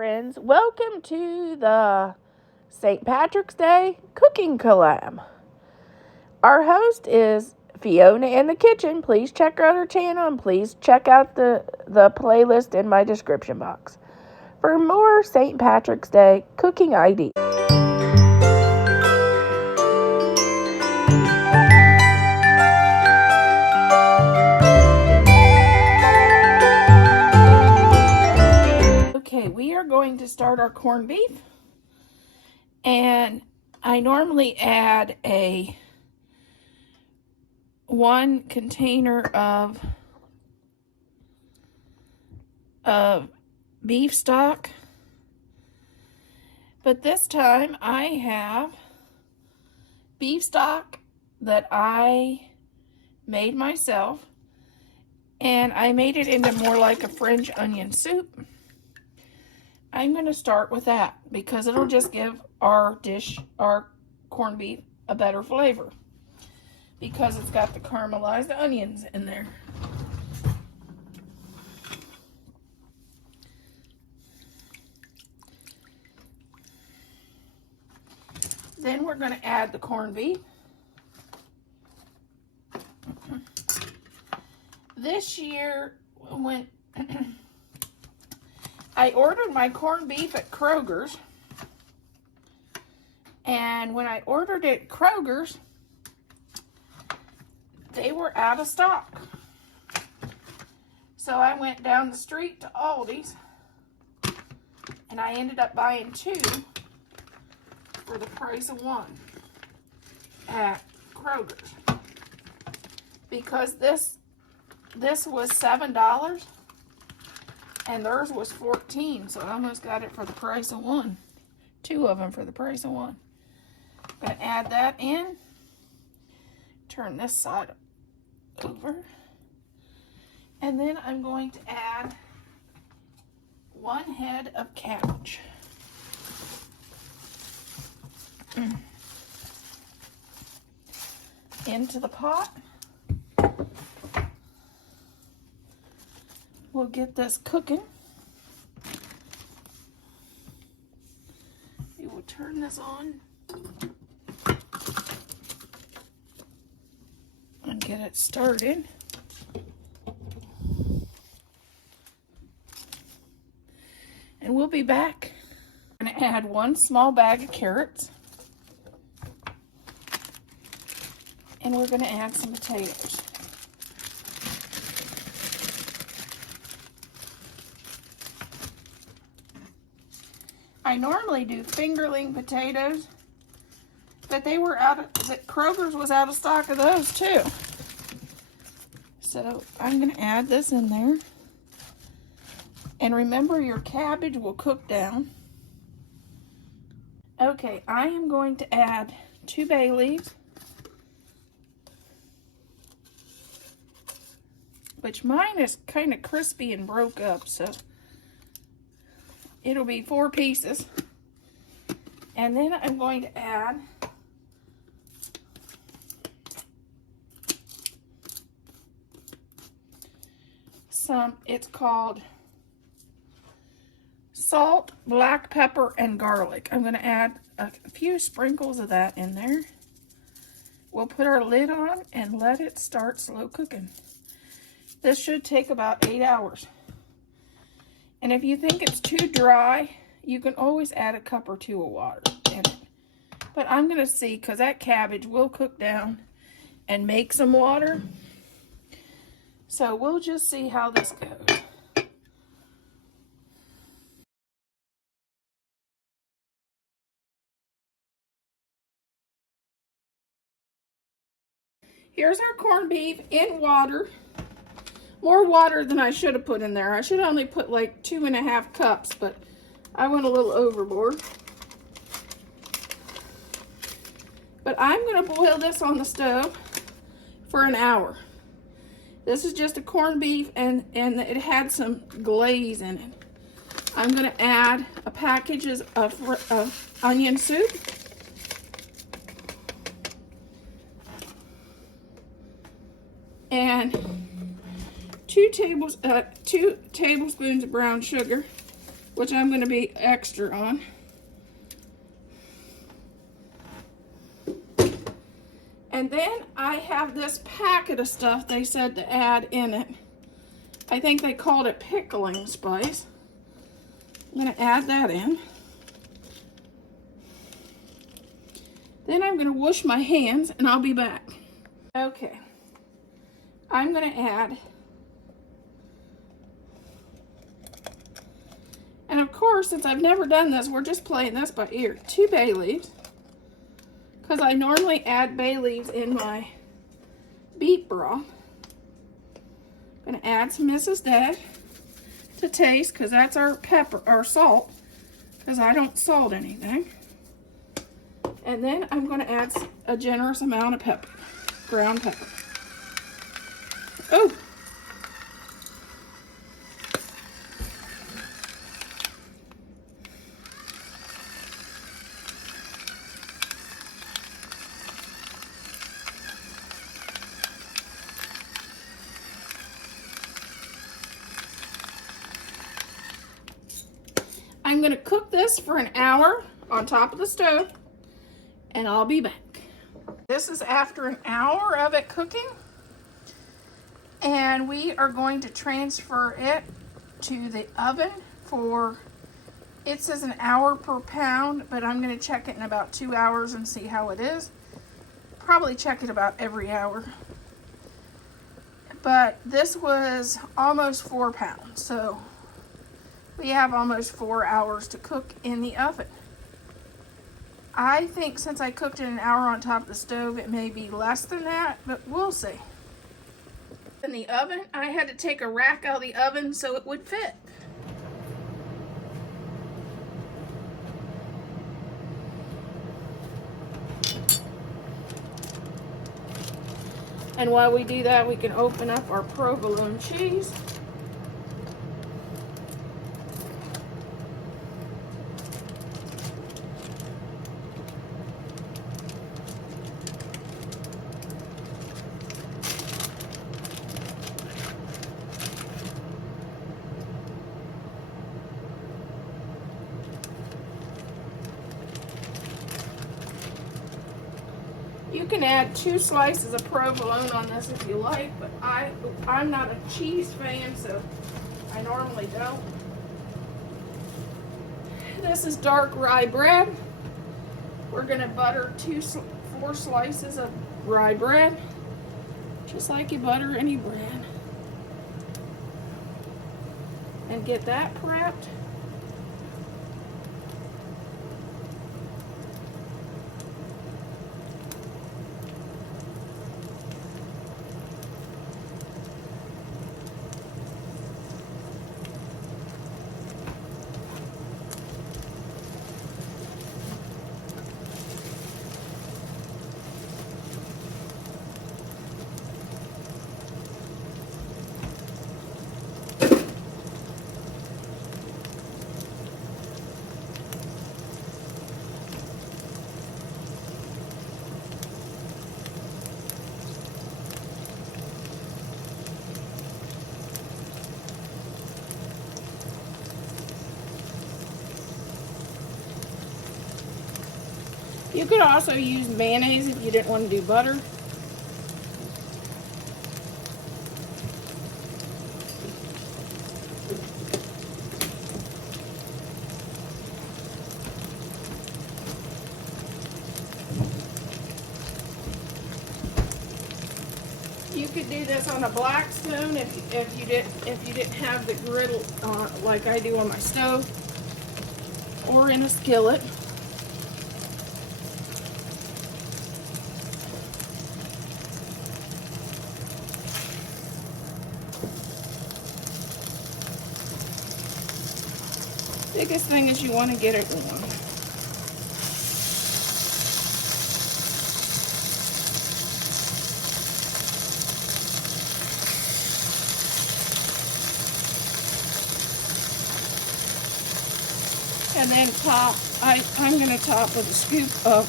friends. Welcome to the St. Patrick's Day cooking collab. Our host is Fiona in the kitchen. Please check out her channel and please check out the playlist in my description box for more St. Patrick's Day cooking ideas. Okay, we are going to start our corned beef, and I normally add one container of beef stock, but this time I have beef stock that I made myself, and I made it into more like a French onion soup. I'm going to start with that because it'll just give our corned beef, a better flavor because it's got the caramelized onions in there. Then we're going to add the corned beef. This year, when I ordered my corned beef at Kroger's, and when I ordered it at Kroger's, they were out of stock. So I went down the street to Aldi's, and I ended up buying two for the price of one at Kroger's. Because this was $7 and theirs was $14, so I almost got it for the price of one. Two of them for the price of one. I'm going to add that in. Turn this side over. And then I'm going to add one head of cabbage. Into the pot. We'll get this cooking. We will turn this on and get it started. And we'll be back. I'm going to add one small bag of carrots. And we're going to add some potatoes. I normally do fingerling potatoes, but they were Kroger's was out of stock of those too. So I'm going to add this in there. And remember, your cabbage will cook down. Okay, I am going to add 2 bay leaves, which mine is kind of crispy and broke up, so it'll be 4 pieces. And then I'm going to add some, it's called salt, black pepper, and garlic. I'm going to add a few sprinkles of that in there. We'll put our lid on and let it start slow cooking. This should take about 8 hours. And if you think it's too dry, you can always add a cup or 2 of water in it. But I'm going to see, because that cabbage will cook down and make some water. So we'll just see how this goes. Here's our corned beef in water. More water than I should have put in there. I should only put like 2.5 cups, but I went a little overboard. But I'm going to boil this on the stove for an hour. This is just a corned beef, and it had some glaze in it. I'm going to add a package of onion soup. And 2 tablespoons of brown sugar, which I'm going to be extra on. And then I have this packet of stuff they said to add in it. I think they called it pickling spice. I'm going to add that in. Then I'm going to wash my hands and I'll be back. Okay. I'm going to add, and of course, since I've never done this, we're just playing this by ear. 2 bay leaves, because I normally add bay leaves in my beet broth. I'm going to add some Mrs. Dad to taste, because that's our pepper, our salt, because I don't salt anything. And then I'm going to add a generous amount of pepper, ground pepper. Oh! I'm going to cook this for an hour on top of the stove, and I'll be back. This is after an hour of it cooking, and we are going to transfer it to the oven for, it says an hour per pound, but I'm going to check it in about 2 hours and see how it is. Probably check it about every hour. But this was almost 4 pounds, so we have almost 4 hours to cook in the oven. I think since I cooked it an hour on top of the stove, it may be less than that, but we'll see. In the oven, I had to take a rack out of the oven so it would fit. And while we do that, we can open up our provolone cheese. You can add 2 slices of provolone on this if you like, but I'm not a cheese fan, so I normally don't. This is dark rye bread. We're going to butter 4 slices of rye bread, just like you butter any bread. And get that prepped. You could also use mayonnaise if you didn't want to do butter. You could do this on a black spoon if you didn't have the griddle like I do on my stove, or in a skillet. Biggest thing is you want to get it warm. And then I'm going to top with a scoop of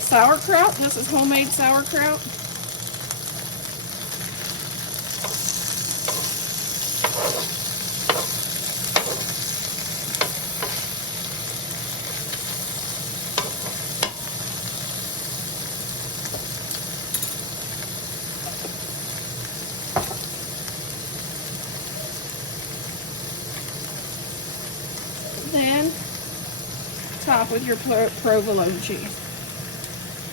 sauerkraut. This is homemade sauerkraut. top with your provolone cheese.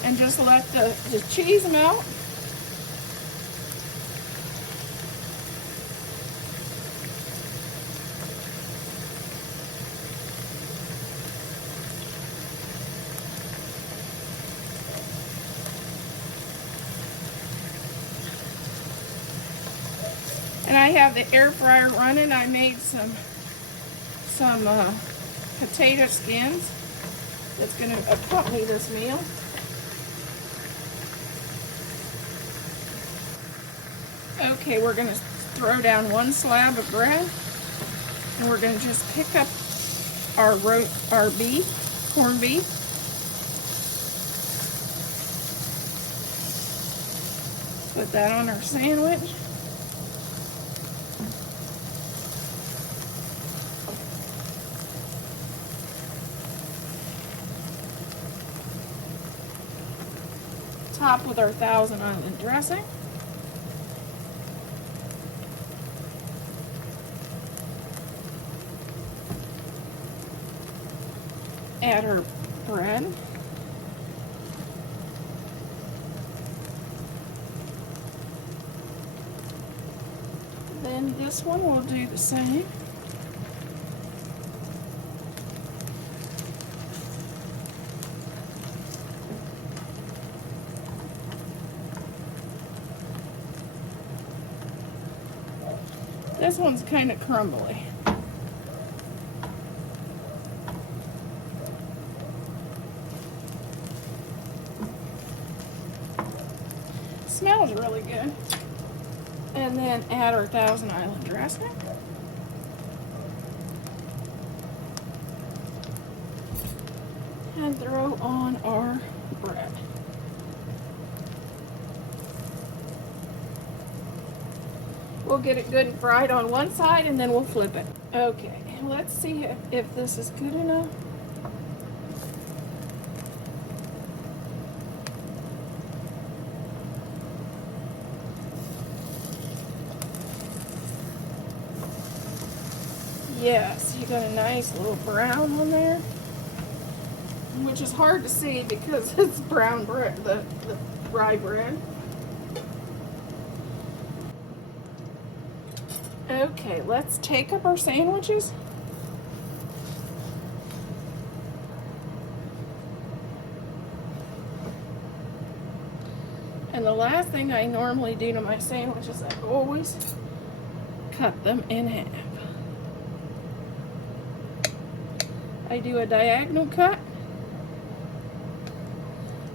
And just let the cheese melt. And I have the air fryer running. I made some potato skins that's going to accompany this meal. Okay, we're going to throw down one slab of bread, and we're going to just pick up our beef, corned beef. Put that on our sandwich. Top with our Thousand Island dressing. Add our bread. Then this one will do the same. This one's kind of crumbly. Smells really good. And then add our Thousand Island dressing. And throw on our bread. We'll get it good and fried on one side, and then we'll flip it. Okay, let's see if this is good enough. Yes, you got a nice little brown on there, which is hard to see because it's brown bread, the rye bread. Okay, let's take up our sandwiches. And the last thing I normally do to my sandwiches, I always cut them in half. I do a diagonal cut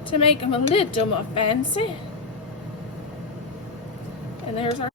to make them a little more fancy. And there's our